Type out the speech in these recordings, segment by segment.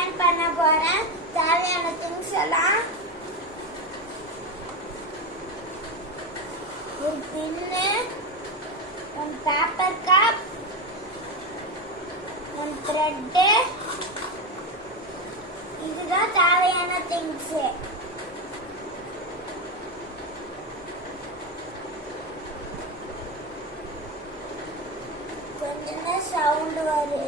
Scan பண்ண போறேன். தேவையான திங்ஸ் எல்லாம் ஒரு பின்னு, ஒரு பேப்பர் கப், ஒரு த்ரெட், இதுதான் தேவையான திங்ஸ். கொஞ்சம் சவுண்ட் வருது.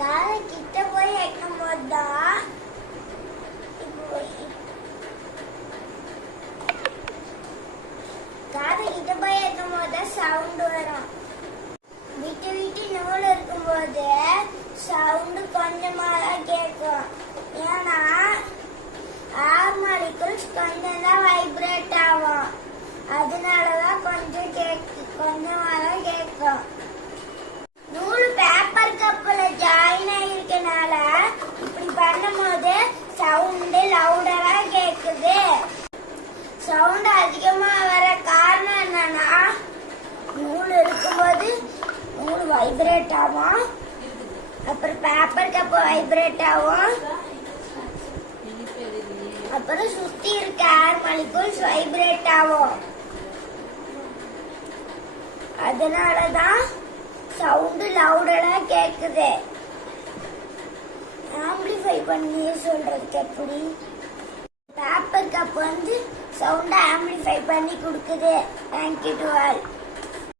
காரை கிட்ட போய் வைக்கும் போதுதான் சவுண்ட் வரும். விட்டு விட்டு நூல் இருக்கும்போது சவுண்ட் கொஞ்சமாதான் கேட்கும். ஏன்னா ஏர் மாலிகுல்ஸ் கொஞ்சம் தான் வைப்ரேட் ஆகும். அதனாலதான் கொஞ்சமாதான் கேட்கும். நூல் பேப்பர் கப்ல ஜாயின் ஆகிருக்கனால இப்படி பண்ணும் போது சவுண்ட் லவுடரா கேக்குது. சவுண்ட் அதிகமா வர காரணம் என்னன்னா, நூல் இருக்கும்போது நூல் வைப்ரேட் ஆகும், அப்புறம் பேப்பர் கப் வைப்ரேட் ஆகும், அப்புறம் சுத்தி இருக்க ஏர் மாலிகுல்ஸ் வைப்ரேட் ஆகும். அதனாலதான் சவுண்ட் லவுடரா கேக்குது. ஆம்பிளிஃபை பண்ணி சொல்றதுக்கு எப்படி? பேப்பர் கப் சவுண்ட் ஆம்பிளிஃபை பண்ணி கொடுக்குது. Thank you to all.